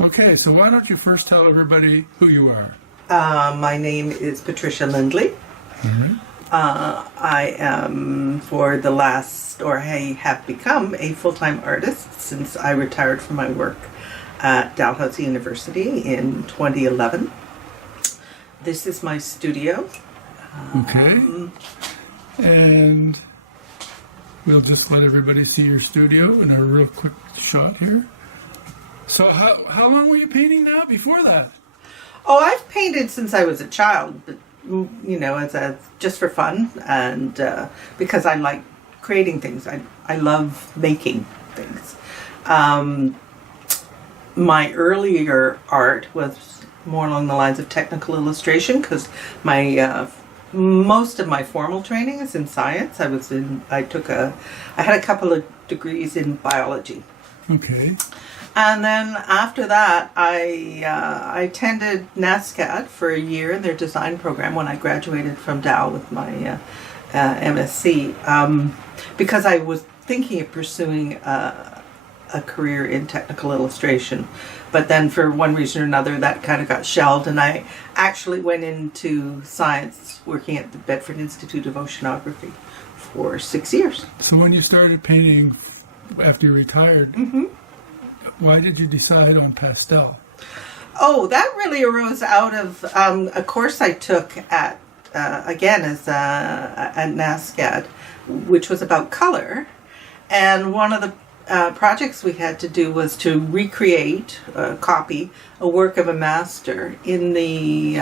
Okay, so why don't you first tell everybody who you are? My name is Patricia Lindley. Mm-hmm. I am I have become a full-time artist since I retired from my work at Dalhousie University in 2011. This is my studio. Okay. And we'll just let everybody see your studio in a real quick shot here. So how long were you painting now before that? Oh, I've painted since I was a child, but just for fun and because I like creating things. I love making things. My earlier art was more along the lines of technical illustration because my most of my formal training is in science. I had a couple of degrees in biology. Okay. And then after that, I attended NASCAD for a year in their design program when I graduated from Dal with my MSc, because I was thinking of pursuing a career in technical illustration. But then for one reason or another, that kind of got shelved, and I actually went into science working at the Bedford Institute of Oceanography for 6 years. So when you started painting after you retired, Mm-hmm. Why did you decide on pastel? Oh, that really arose out of a course I took at NASCAD, which was about color. And one of the projects we had to do was to recreate, copy a work of a master in the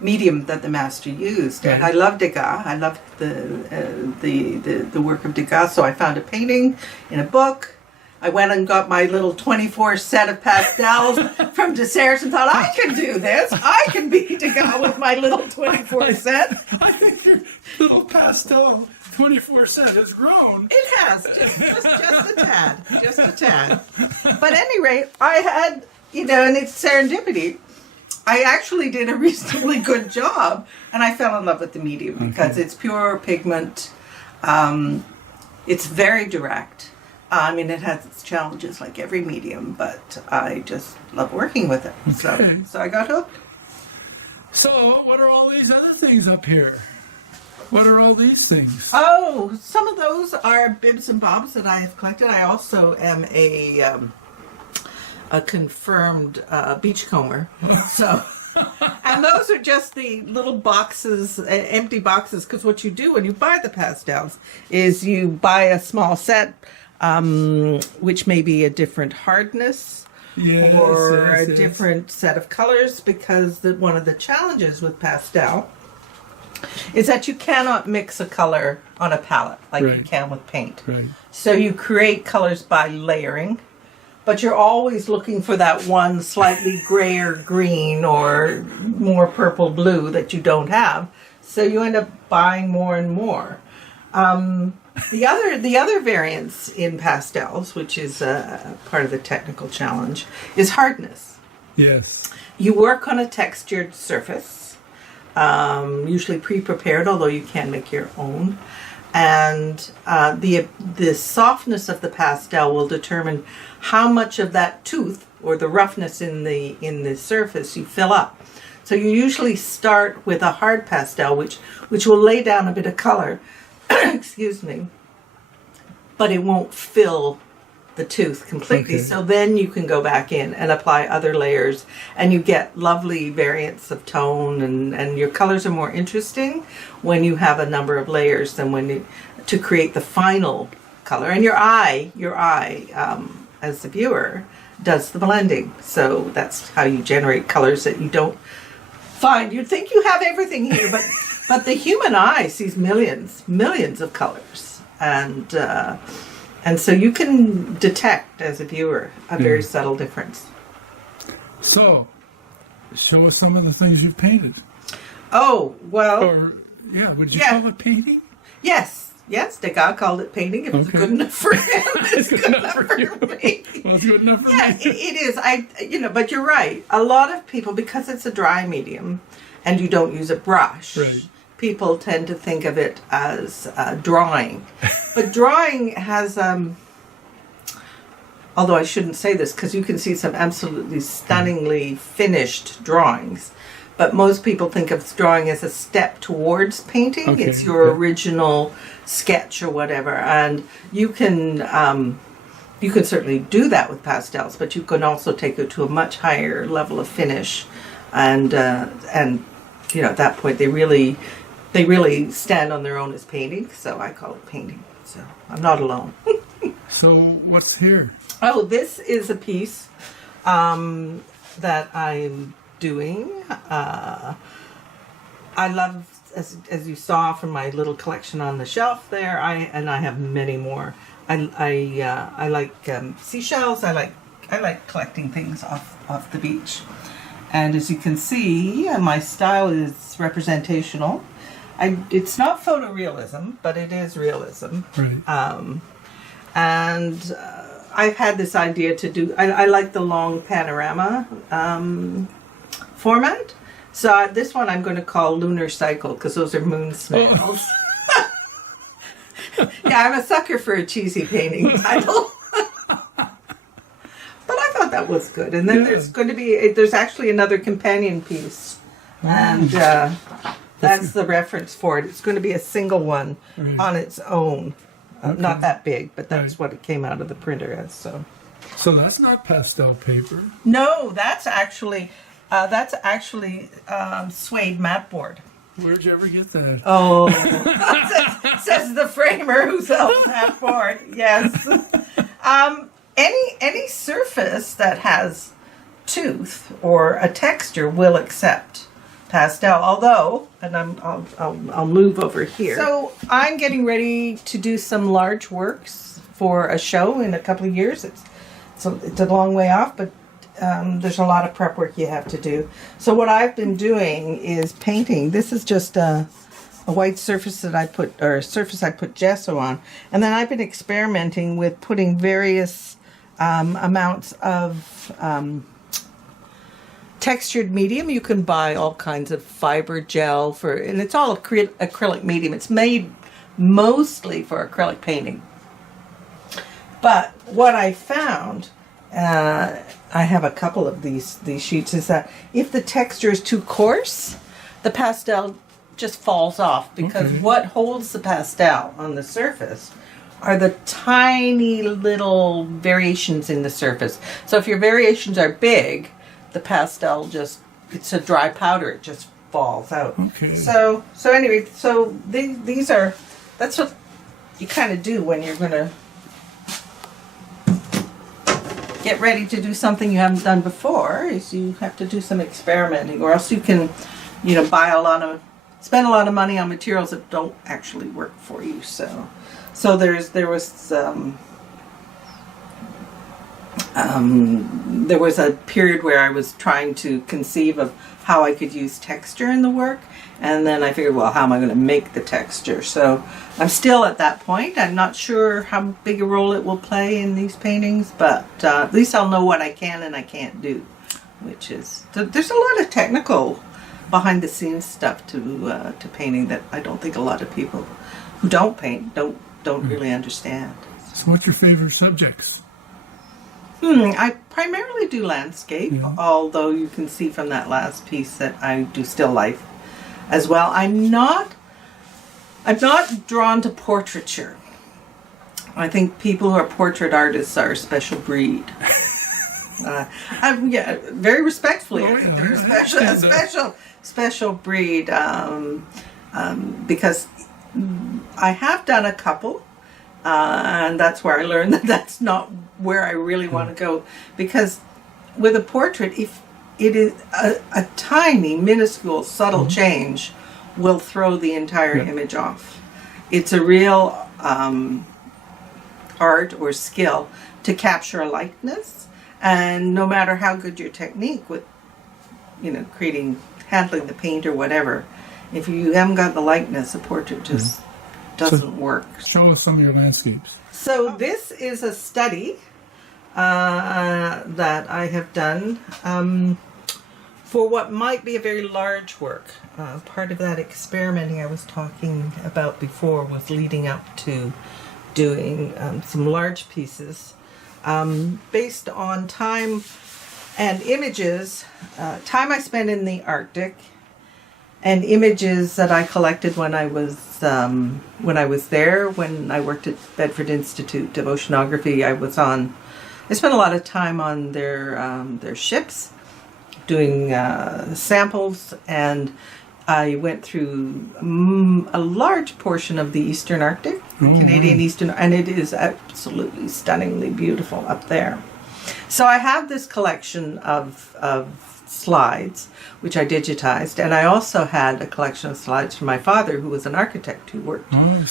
medium that the master used. Right. And I love Degas. I loved the work of Degas. So I found a painting in a book. I went and got my little 24 set of pastels from Desserts and thought, I can do this. I can be Degas with my little 24 set. I think your little pastel 24 set has grown. It has, just a tad. But at any rate, I had, and it's serendipity. I actually did a reasonably good job, and I fell in love with the medium because it's pure pigment. It's very direct. It has its challenges like every medium, but I just love working with it. Okay. So I got hooked. So what are all these other things up here? What are all these things? Oh, some of those are bibs and bobs that I have collected. I also am a confirmed beachcomber. So, and those are just the little boxes, empty boxes, because what you do when you buy the pastels is you buy a small set, which may be a different hardness or a different set of colors, because one of the challenges with pastel is that you cannot mix a color on a palette like you can with paint. Right. So you create colors by layering, but you're always looking for that one slightly grayer green or more purple blue that you don't have. So you end up buying more and more. The other variance in pastels, which is part of the technical challenge, is hardness. Yes. You work on a textured surface, usually pre-prepared, although you can make your own. And the softness of the pastel will determine how much of that tooth or the roughness in the surface you fill up. So you usually start with a hard pastel, which will lay down a bit of color, excuse me, but it won't fill the tooth completely. Okay. So then you can go back in and apply other layers, and you get lovely variants of tone, and your colors are more interesting when you have a number of layers than to create the final color. And your eye, as the viewer, does the blending. So that's how you generate colors that you don't find. You'd think you have everything here, but the human eye sees millions of colors, and so you can detect as a viewer a very subtle difference. So, show us some of the things you've painted. Oh, well. Would you call it painting? Yes, Degas called it painting. It was good enough for him. It's good enough for me. Well, it's good enough for me. Yeah, it is. But you're right. A lot of people, because it's a dry medium and you don't use a brush, people tend to think of it as drawing. But drawing has although I shouldn't say this because you can see some absolutely stunningly finished drawings. But most people think of drawing as a step towards painting. Okay, It's your okay. original sketch or whatever. And you can certainly do that with pastels, but you can also take it to a much higher level of finish. And you know, at that point, they really stand on their own as painting. So I call it painting. So I'm not alone. So what's here? Oh, this is a piece that I'm doing. I love, as you saw from my little collection on the shelf there. I have many more. I like seashells. I like collecting things off the beach. And as you can see, my style is representational. It's not photorealism, but it is realism. Right. And I've had this idea to do, I like the long panorama format. So this one I'm going to call Lunar Cycle because those are moon snails. Yeah, I'm a sucker for a cheesy painting title. But I thought that was good. And then there's actually another companion piece. And that's the reference for it. It's going to be a single one on its own. Not that big, but that's what it came out of the printer as. So that's not pastel paper. no, that's actually suede mat board. Where'd you ever get that? Oh, says the framer who sells that board. Yes. Any surface that has tooth or a texture will accept pastel. Although, and I'll move over here. So I'm getting ready to do some large works for a show in a couple of years. It's a long way off, but there's a lot of prep work you have to do. So what I've been doing is painting. This is just a white surface that I put gesso on, and then I've been experimenting with putting various amounts of textured medium. You can buy all kinds of fiber gel and it's all acrylic medium. It's made mostly for acrylic painting. But what I found, I have a couple of these sheets, is that if the texture is too coarse, the pastel just falls off because what holds the pastel on the surface are the tiny little variations in the surface. So if your variations are big, the pastel it's a dry powder, it just falls out. Okay. So anyway, that's what you kind of do when you're going to get ready to do something you haven't done before, is you have to do some experimenting, or else you can, spend a lot of money on materials that don't actually work for you. So there was a period where I was trying to conceive of how I could use texture in the work, and then I figured, well, how am I going to make the texture? So I'm still at that point. I'm not sure how big a role it will play in these paintings, but at least I'll know what I can and I can't do, which is, there's a lot of technical behind the scenes stuff to painting that I don't think a lot of people who don't paint don't really understand. So what's your favorite subjects? I primarily do landscape, although you can see from that last piece that I do still life as well. I'm not drawn to portraiture. I think people who are portrait artists are a special breed. Very respectfully, I think they're a special breed because I have done a couple. And that's where I learned that that's not where I really want to go. Because with a portrait, if it is a tiny, minuscule, subtle change will throw the entire image off. It's a real art or skill to capture a likeness. And no matter how good your technique with, handling the paint or whatever, if you haven't got the likeness, a portrait just doesn't work. Show us some of your landscapes. So this is a study that I have done for what might be a very large work. Part of that experimenting I was talking about before was leading up to doing some large pieces. based on time and images, time I spent in the Arctic, and images that I collected when I was there. When I worked at Bedford Institute of Oceanography, I spent a lot of time on their ships, doing samples, and I went through a large portion of the Eastern Arctic, Canadian Eastern, and it is absolutely stunningly beautiful up there. So I have this collection of slides, which I digitized, and I also had a collection of slides from my father, who was an architect who worked in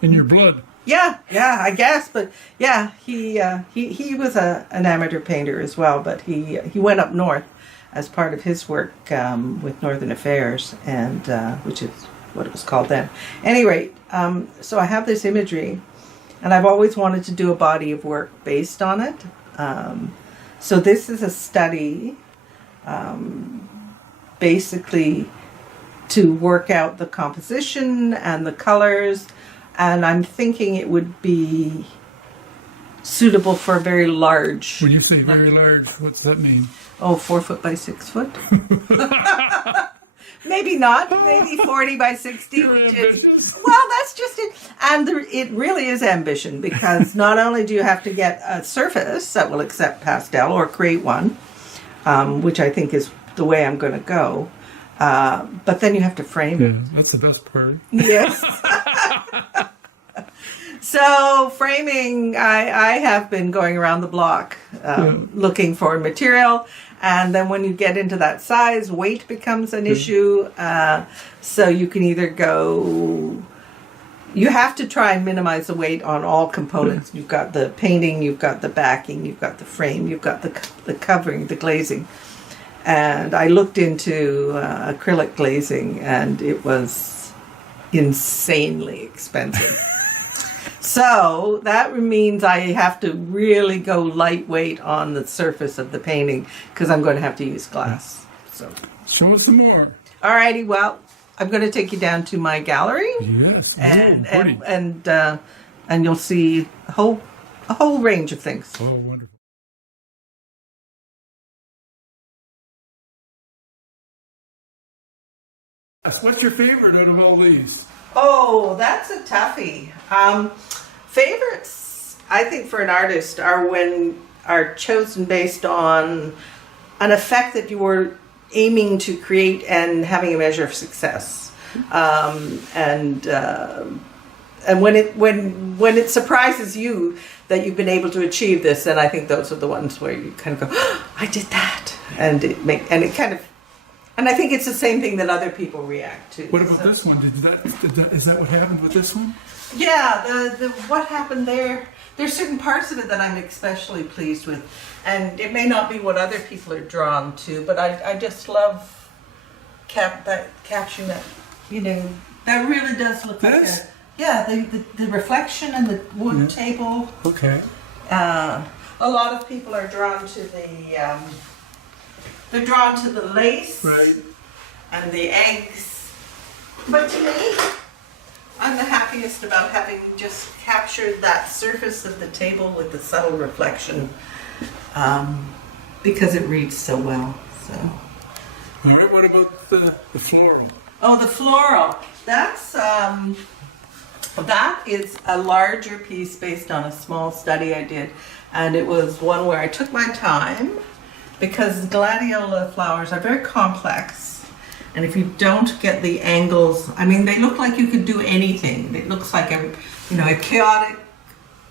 your blood. Yeah, I guess, but yeah, he was an amateur painter as well, but he went up north as part of his work with Northern Affairs, and which is what it was called then. Anyway, so I have this imagery, and I've always wanted to do a body of work based on it. So this is a study, basically to work out the composition and the colors, and I'm thinking it would be suitable for a very large. When you say very large, what's that mean? Oh, 4 foot by 6 foot. Maybe not. Maybe 40 by 60. You're ambitious. Well, that's just it. And it really is ambition, because not only do you have to get a surface that will accept pastel or create one, which I think is the way I'm going to go, but then you have to frame it. Yeah, that's the best part. Yes. So framing, I have been going around the block looking for material, and then when you get into that size, weight becomes an issue. So you can either go, you have to try and minimize the weight on all components. You've got the painting, you've got the backing, you've got the frame, you've got the covering, the glazing. And I looked into acrylic glazing, and it was insanely expensive. So that means I have to really go lightweight on the surface of the painting, because I'm going to have to use glass. So show us some more. Alrighty, well, I'm going to take you down to my gallery. Yes, and you'll see a whole range of things. Oh, wonderful. What's your favorite out of all these? Oh, that's a toughie. Favorites, I think, for an artist are chosen based on an effect that you were aiming to create and having a measure of success. And when it surprises you that you've been able to achieve this, then I think those are the ones where you kind of go, oh, I did that, and I think it's the same thing that other people react to. What about this one? Is that what happened with this one? Yeah, the what happened there. There's certain parts of it that I'm especially pleased with, and it may not be what other people are drawn to, but I just love capturing that. You know, that really does look like the reflection and the wood table. Okay. A lot of people are drawn to the. They're drawn to the lace, right, and the eggs. But to me, I'm the happiest about having just captured that surface of the table with the subtle reflection, because it reads so well. So. What about the floral? Oh, the floral. That is a larger piece based on a small study I did, and it was one where I took my time. Because gladiola flowers are very complex, and if you don't get the angles, I mean, they look like you could do anything. It looks like a chaotic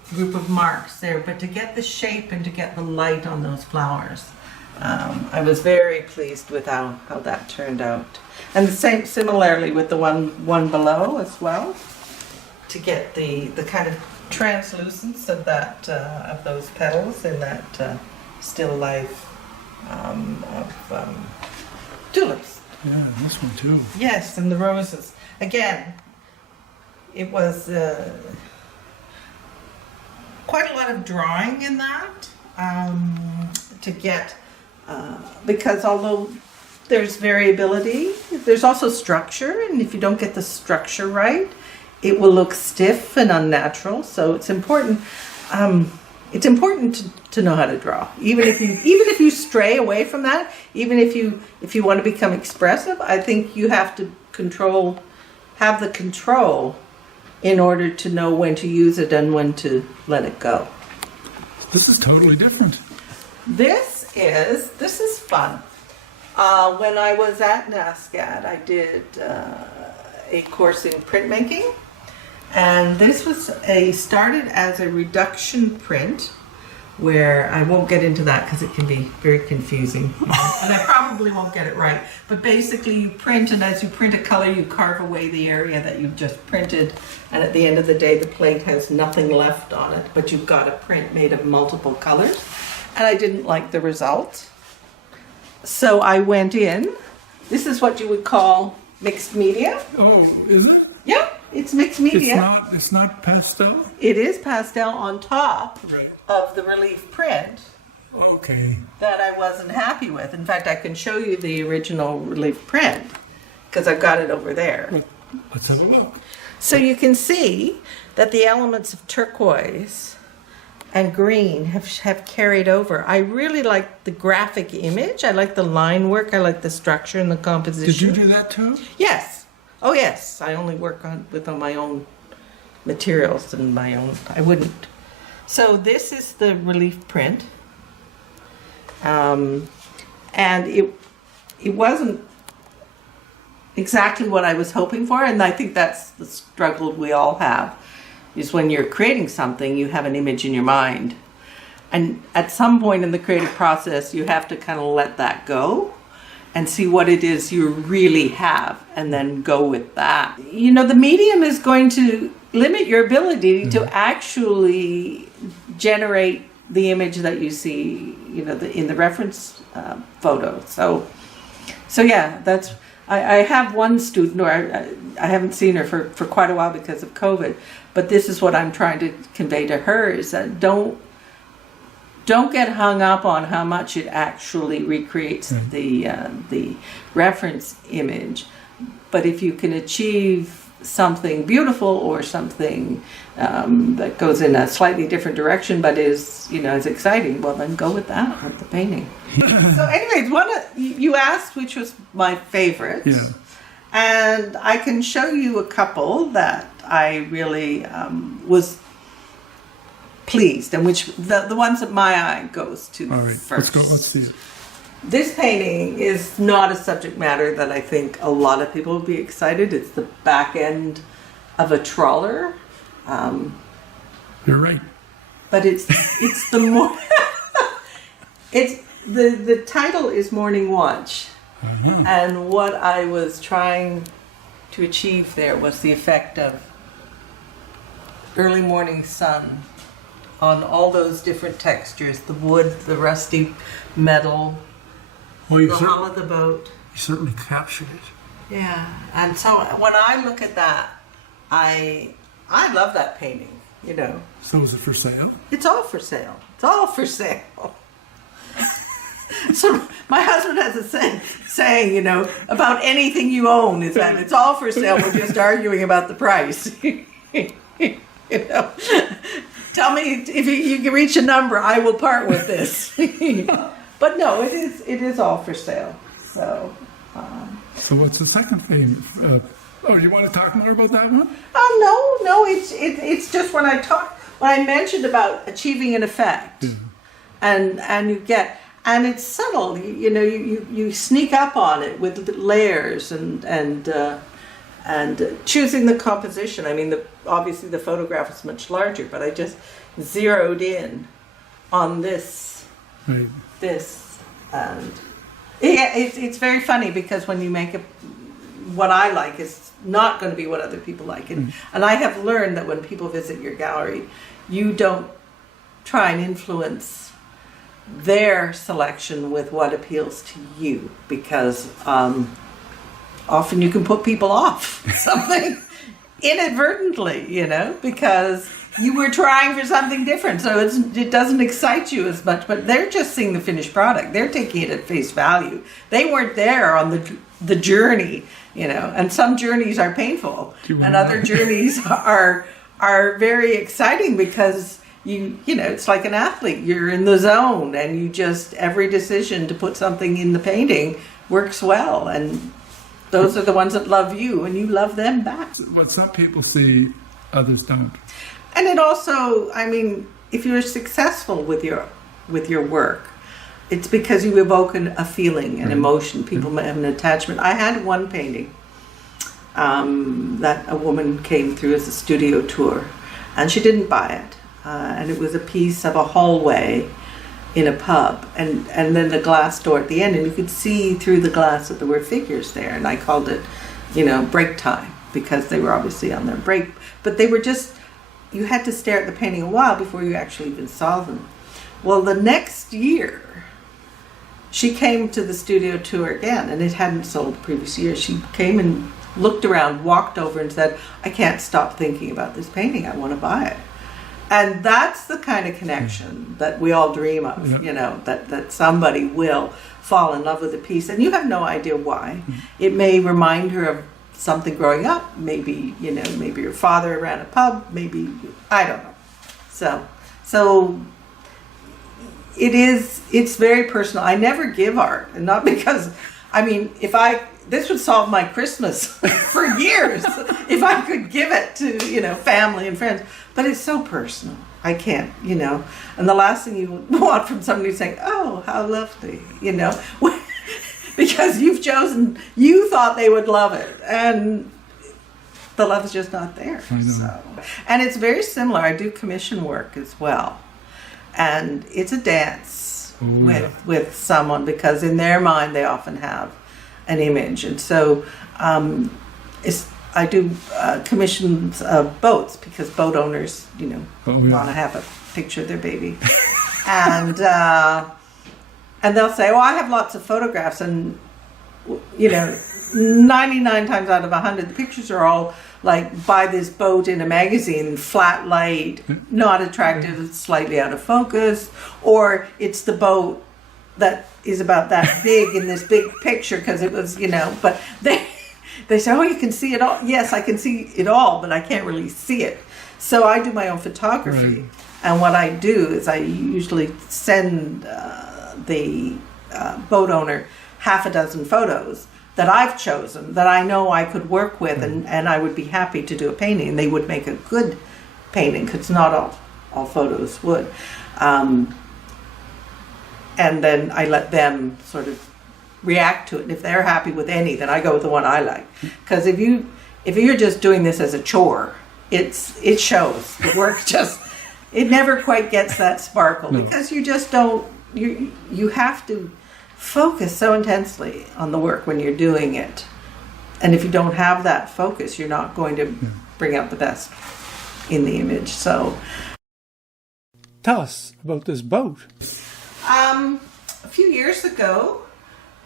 group of marks there, but to get the shape and to get the light on those flowers, I was very pleased with how that turned out. And similarly with the one below as well, to get the kind of translucence of that of those petals in that still life. Of tulips. Yeah, this one too. Yes, and the roses. Again, it was quite a lot of drawing in that to get, because although there's variability, there's also structure, and if you don't get the structure right, it will look stiff and unnatural. So it's important. it's important to know how to draw. Even if you stray away from that, even if you want to become expressive, I think you have to have the control in order to know when to use it and when to let it go. This is totally different. This is fun. When I was at NASCAD, I did a course in printmaking, and this was started as a reduction print, where I won't get into that because it can be very confusing, and I probably won't get it right. But basically, you print, and as you print a color, you carve away the area that you've just printed, and at the end of the day, the plate has nothing left on it, but you've got a print made of multiple colors. And I didn't like the result, so I went in. This is what you would call mixed media. Oh, is it? Yeah, it's mixed media. It's not pastel? It is pastel on top of the relief print. Okay. That I wasn't happy with. In fact, I can show you the original relief print because I've got it over there. Let's have a look. So you can see that the elements of turquoise and green have carried over. I really like the graphic image. I like the line work. I like the structure and the composition. Did you do that too? Yes. Oh yes. I only work on my own materials and I wouldn't. So this is the relief print. And it wasn't exactly what I was hoping for, and I think that's the struggle we all have. Is when you're creating something, you have an image in your mind. And at some point in the creative process, you have to kind of let that go and see what it is you really have and then go with that. You know, the medium is going to limit your ability to actually generate the image that you see, you know, in the reference photo. So yeah, that's... I have one student, or I haven't seen her for quite a while because of COVID, but this is what I'm trying to convey to her, is that don't get hung up on how much it actually recreates the reference image, but if you can achieve something beautiful or something that goes in a slightly different direction but is, you know, is exciting, well then go with that with the painting. So anyways, you asked which was my favorite, and I can show you a couple that I really was pleased, and which the ones that my eye goes to first. Let's see it. This painting is not a subject matter that I think a lot of people would be excited. It's the back end of a trawler. You're right. But it's the more it's the title is Morning Watch. And what I was trying to achieve there was the effect of early morning sun on all those different textures, the wood, the rusty metal, the hull of the boat. You certainly captured it. Yeah, and so when I look at that, I love that painting, you know. So is it for sale? It's all for sale. It's all for sale. So my husband has a saying, you know, about anything you own is that it's all for sale. We're just arguing about the price. You know, tell me if you can reach a number, I will part with this. But no, it is all for sale. So. So what's the second thing? Do you want to talk more about that one? No. It's just when I mentioned about achieving an effect, and you get. And it's subtle, you know. You sneak up on it with layers and choosing the composition. I mean, obviously the photograph is much larger, but I just zeroed in on this. Right. This, and it's very funny because when you make what I like is not going to be what other people like, and I have learned that when people visit your gallery, you don't try and influence their selection with what appeals to you, because often you can put people off something inadvertently, you know, because you were trying for something different, so it doesn't excite you as much. But they're just seeing the finished product. They're taking it at face value. They weren't there on the journey, you know. And some journeys are painful, and other journeys are very exciting because you know, it's like an athlete. You're in the zone, and you just, every decision to put something in the painting works well, and those are the ones that love you, and you love them back. What some people see, others don't. And it also, I mean, if you're successful with your work, it's because you evoke a feeling, an emotion. People might have an attachment. I had one painting that a woman came through as a studio tour, and she didn't buy it. And it was a piece of a hallway in a pub, and then the glass door at the end, and you could see through the glass that there were figures there, and I called it, you know, break time, because they were obviously on their break, but they were just, you had to stare at the painting a while before you actually even saw them. Well, the next year, she came to the studio tour again, and it hadn't sold the previous year. She came and looked around, walked over and said, I can't stop thinking about this painting. I want to buy it. And that's the kind of connection that we all dream of, you know, that somebody will fall in love with a piece. And you have no idea why. It may remind her of something growing up. Maybe, you know, maybe your father ran a pub. Maybe, I don't know. So it's very personal. I never give art, and not because, I mean, this would solve my Christmas for years if I could give it to, you know, family and friends. But it's so personal. I can't, you know. And the last thing you want from somebody saying, oh, how lovely, you know, because you thought they would love it. And the love is just not there. So, and it's very similar. I do commission work as well. And it's a dance with someone, because in their mind they often have an image. And so I do commissions of boats, because boat owners, you know, want to have a picture of their baby. And they'll say, oh, I have lots of photographs, and, you know, 99 times out of 100, the pictures are all like by this boat in a magazine, flat light, not attractive, slightly out of focus, or it's the boat that is about that big in this big picture because it was, you know, but they say, oh, you can see it all. Yes, I can see it all, but I can't really see it. So I do my own photography. And what I do is I usually send the boat owner half a dozen photos that I've chosen, that I know I could work with, and I would be happy to do a painting. And they would make a good painting, because not all photos would. And then I let them sort of react to it. And if they're happy with any, then I go with the one I like. Because if you're just doing this as a chore, it shows. The work just, it never quite gets that sparkle, because you just don't, you have to focus so intensely on the work when you're doing it. And if you don't have that focus, you're not going to bring out the best in the image. So tell us about this boat. A few years ago,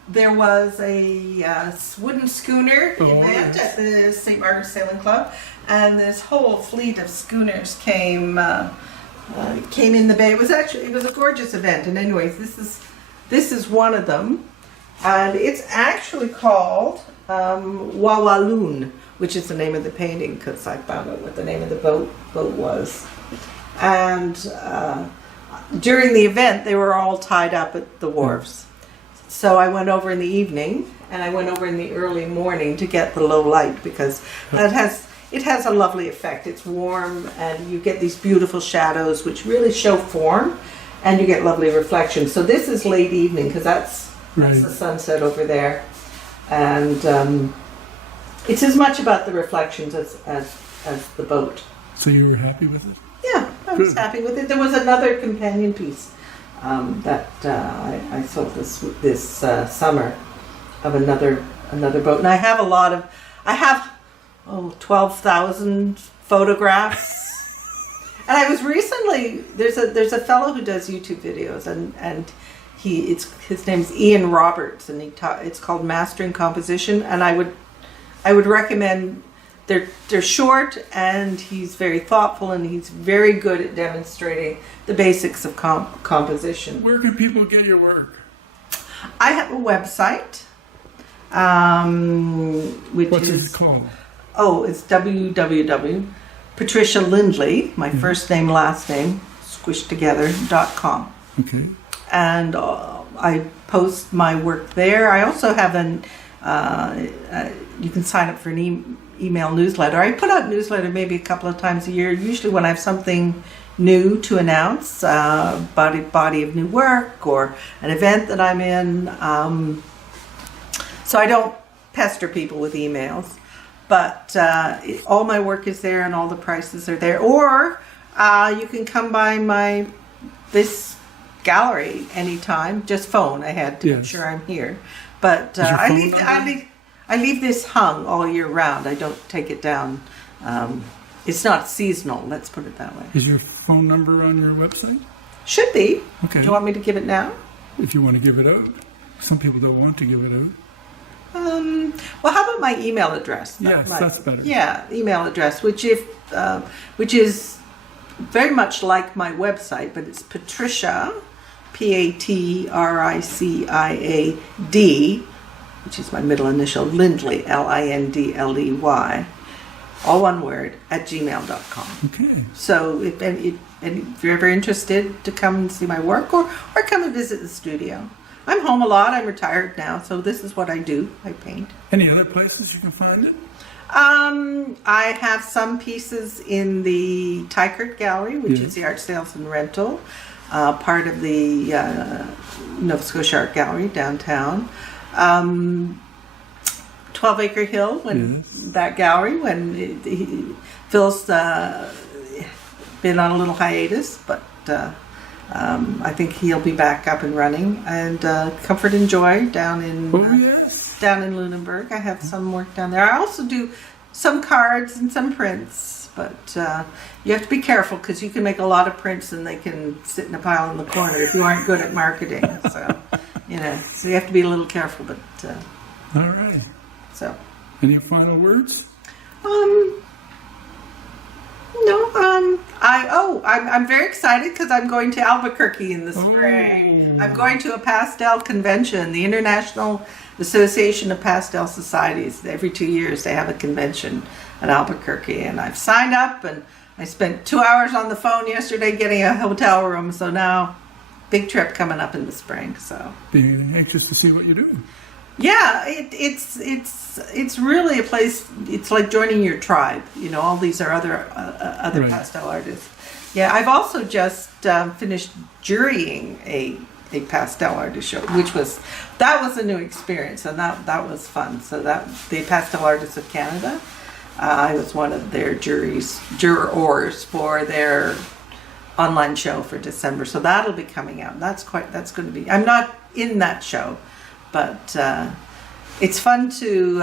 there was a wooden schooner event at the St. Margaret's Sailing Club, and this whole fleet of schooners came in the bay. It was a gorgeous event. And anyways, this is one of them, and it's actually called Wawaloon, which is the name of the painting, because I found out what the name of the boat was. And during the event, they were all tied up at the wharves. So I went over in the evening, and I went over in the early morning to get the low light, because it has a lovely effect. It's warm, and you get these beautiful shadows which really show form, and you get lovely reflections. So this is late evening, because that's the sunset over there. And it's as much about the reflections as the boat. So you were happy with it? Yeah, I was happy with it. There was another companion piece that I sold this summer of another boat. And I have 12,000 photographs. And I was recently, there's a fellow who does YouTube videos, and his name's Ian Roberts, and it's called Mastering Composition, and I would recommend. They're short, and he's very thoughtful, and he's very good at demonstrating the basics of composition. Where can people get your work? I have a website, What's it called? Oh, it's www. Patricia Lindley, my first name, last name, squishedtogether.com. Okay. And I post my work there. I also have you can sign up for an email newsletter. I put out newsletter maybe a couple of times a year, usually when I have something new to announce, body of new work or an event that I'm in. So I don't pester people with emails, but all my work is there and all the prices are there. Or you can come by this gallery anytime. Just phone ahead to make sure I'm here. But I leave this hung all year round. I don't take it down. It's not seasonal, let's put it that way. Is your phone number on your website? Should be. Okay. Do you want me to give it now? If you want to give it out. Some people don't want to give it out. Well, how about my email address? Yes, that's better. Yeah, email address, which is very much like my website, but it's Patricia, Patriciad, which is my middle initial, Lindley, Lindley, all one word, at gmail.com. Okay. So if you're ever interested to come and see my work or come and visit the studio. I'm home a lot. I'm retired now, so this is what I do. I paint. Any other places you can find it? I have some pieces in the Tykert Gallery, which is the art sales and rental, part of the Nova Scotia Art Gallery downtown. 12 Acre Hill, that gallery, Phil's been on a little hiatus, but I think he'll be back up and running. And Comfort and Joy down in down in Lunenburg. I have some work down there. I also do some cards and some prints, but you have to be careful because you can make a lot of prints and they can sit in a pile in the corner if you aren't good at marketing. So so you have to be a little careful. But all right. So, any final words? No. I'm very excited because I'm going to Albuquerque in the spring. I'm going to a pastel convention, the International Association of Pastel Societies. Every 2 years they have a convention at Albuquerque, and I've signed up, and I spent 2 hours on the phone yesterday getting a hotel room. So now, big trip coming up in the spring. So, being anxious to see what you do. Yeah, it's really a place. It's like joining your tribe. All these are other pastel artists. Yeah, I've also just finished jurying a pastel artist show, that was a new experience, and that was fun. So that the Pastel Artists of Canada, I was one of their jurors for their online show for December. So that'll be coming out. That's going to be. I'm not in that show. But it's fun to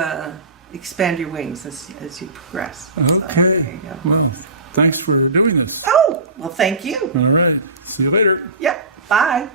expand your wings as you progress. Okay. So, well, thanks for doing this. Oh, well, thank you. All right. See you later. Yep. Bye.